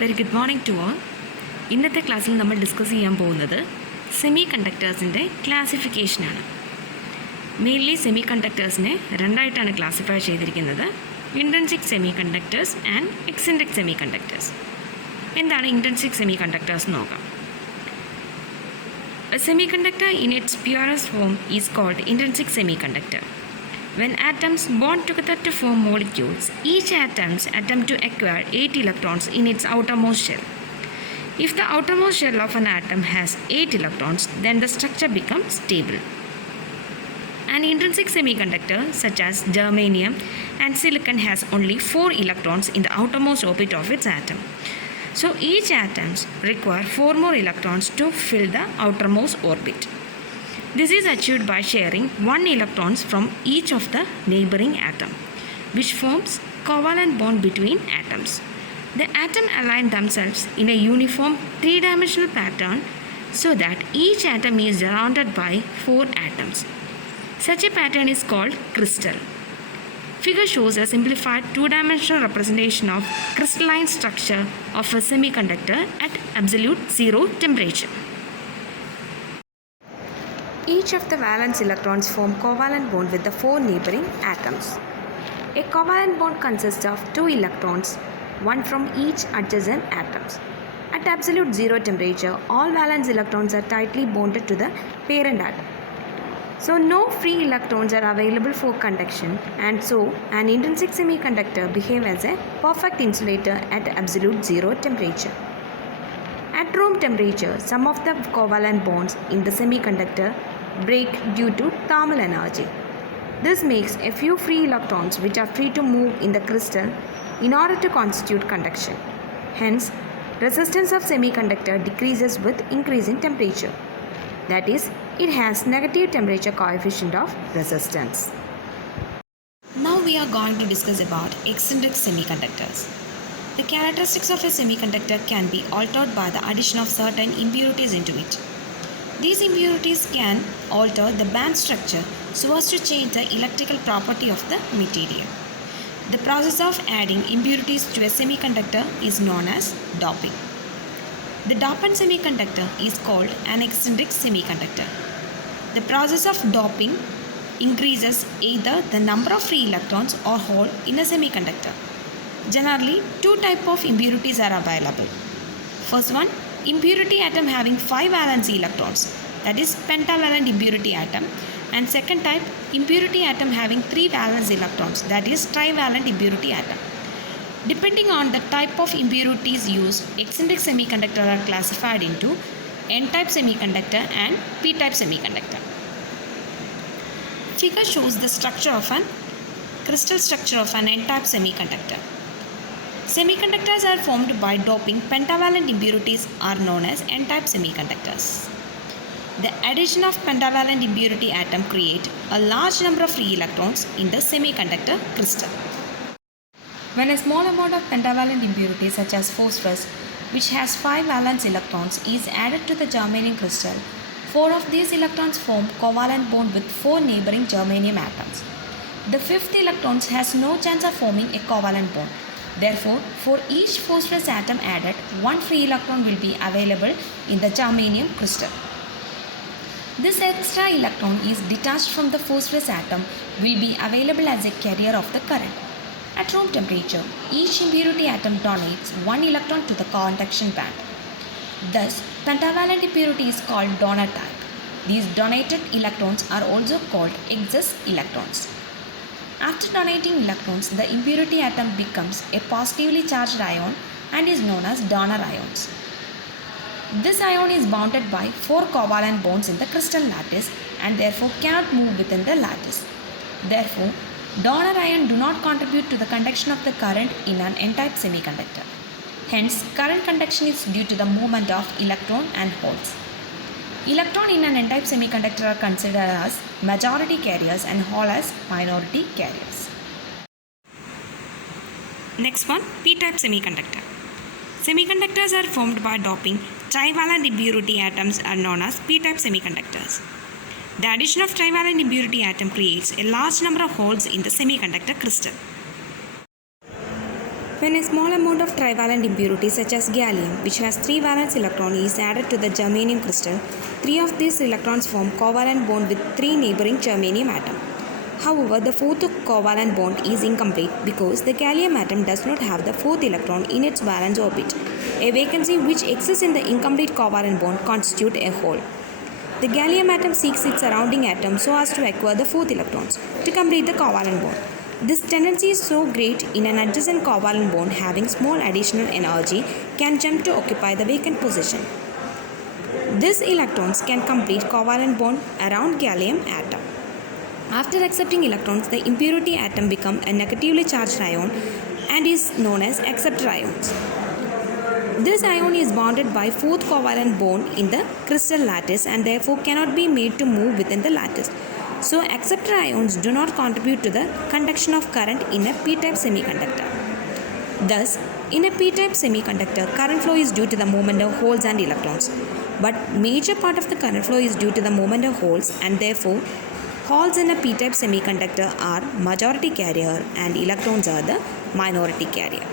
Very good morning to all. ഇന്നത്തെ ക്ലാസ്സിൽ നമ്മൾ ഡിസ്കസ് ചെയ്യാൻ പോകുന്നത് സെമി കണ്ടക്ടേഴ്സിൻ്റെ ക്ലാസിഫിക്കേഷനാണ്. മെയിൻലി സെമി കണ്ടക്ടേഴ്സിനെ രണ്ടായിട്ടാണ് ക്ലാസിഫൈ ചെയ്തിരിക്കുന്നത്: intrinsic semi conductors and eccentric semi conductors. എന്താണ് ഇൻട്രിൻസിക് സെമി കണ്ടക്ടേഴ്സ് നോക്കാം. A semiconductor in its purest form is called intrinsic semiconductor. When atoms bond together to form molecules, each atom attempt to acquire 8 electrons in its outermost shell. If the outermost shell of an atom has 8 electrons, then the structure becomes stable. An intrinsic semiconductor such as germanium and silicon has only 4 electrons in the outermost orbit of its atom. So each atom requires 4 more electrons to fill the outermost orbit. This is achieved by sharing 1 electrons from each of the neighboring atom, which forms covalent bond between atoms. The atoms align themselves in a uniform 3-dimensional pattern so that each atom is surrounded by 4 atoms. Such a pattern is called crystal. Figure shows a simplified 2-dimensional representation of crystalline structure of a semiconductor at absolute zero temperature. Each of the valence electrons form covalent bond with the 4 neighboring atoms. A covalent bond consists of 2 electrons, one from each adjacent atoms. At absolute zero temperature, all valence electrons are tightly bonded to the parent atom. So no free electrons are available for conduction, and so an intrinsic semiconductor behaves as a perfect insulator at absolute zero temperature. At room temperature, some of the covalent bonds in the semiconductor break due to thermal energy. This makes a few free electrons which are free to move in the crystal in order to constitute conduction. Hence, resistance of semiconductor decreases with increase in temperature. That is, it has negative temperature coefficient of resistance. Now we are going to discuss about eccentric semiconductors. The characteristics of a semiconductor can be altered by the addition of certain impurities into it. These impurities can alter the band structure so as to change the electrical property of the material. The process of adding impurities to a semiconductor is known as doping. The dopant semiconductor is called an eccentric semiconductor. The process of doping increases either the number of free electrons or hole in a semiconductor. Generally, 2 types of impurities are available. First one, impurity atom having 5 valence electrons, that is pentavalent impurity atom, and second type, impurity atom having 3 valence electrons, that is trivalent impurity atom. Depending on the type of impurities used, eccentric semiconductors are classified into N-type semiconductor and P-type semiconductor. Figure shows the structure of an crystal structure of an N-type semiconductor. Semiconductors are formed by doping pentavalent impurities are known as N-type semiconductors. The addition of pentavalent impurity atom create a large number of free electrons in the semiconductor crystal. When a small amount of pentavalent impurity such as phosphorus, which has 5 valence electrons, is added to the germanium crystal, 4 of these electrons form covalent bond with 4 neighboring germanium atoms. The 5th electron has no chance of forming a covalent bond. Therefore, for each phosphorus atom added, 1 free electron will be available in the germanium crystal. This extra electron is detached from the phosphorus atom will be available as a carrier of the current. At room temperature, each impurity atom donates 1 electron to the conduction band. Thus, pentavalent impurity is called donor type. These donated electrons are also called excess electrons. After donating electrons, the impurity atom becomes a positively charged ion and is known as donor ions. This ion is bounded by 4 covalent bonds in the crystal lattice and therefore cannot move within the lattice. Therefore, donor ion do not contribute to the conduction of the current in an N-type semiconductor. Hence, current conduction is due to the movement of electron and holes. Electron in an N-type semiconductor are considered as majority carriers and hole as minority carriers. Next one, P-type semiconductor. Semiconductors are formed by doping trivalent impurity atoms are known as P-type semiconductors. The addition of trivalent impurity atom creates a large number of holes in the semiconductor crystal. When a small amount of trivalent impurity such as gallium, which has 3 valence electrons, is added to the germanium crystal, 3 of these electrons form covalent bond with 3 neighboring germanium atoms. However, the fourth covalent bond is incomplete because the gallium atom does not have the fourth electron in its valence orbit. A vacancy which exists in the incomplete covalent bond constitutes a hole. The gallium atom seeks its surrounding atom so as to acquire the fourth electrons to complete the covalent bond. This tendency is so great in an adjacent covalent bond having small additional energy can jump to occupy the vacant position. These electrons can complete covalent bond around gallium atom. After accepting electrons, the impurity atom becomes a negatively charged ion and is known as acceptor ions. This ion is bounded by fourth covalent bond in the crystal lattice and therefore cannot be made to move within the lattice. So, acceptor ions do not contribute to the conduction of current in a p-type semiconductor. Thus, in a p-type semiconductor, current flow is due to the movement of holes and electrons. But major part of the current flow is due to the movement of holes, and therefore holes in a p-type semiconductor are majority carrier and electrons are the minority carrier.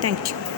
Thank you.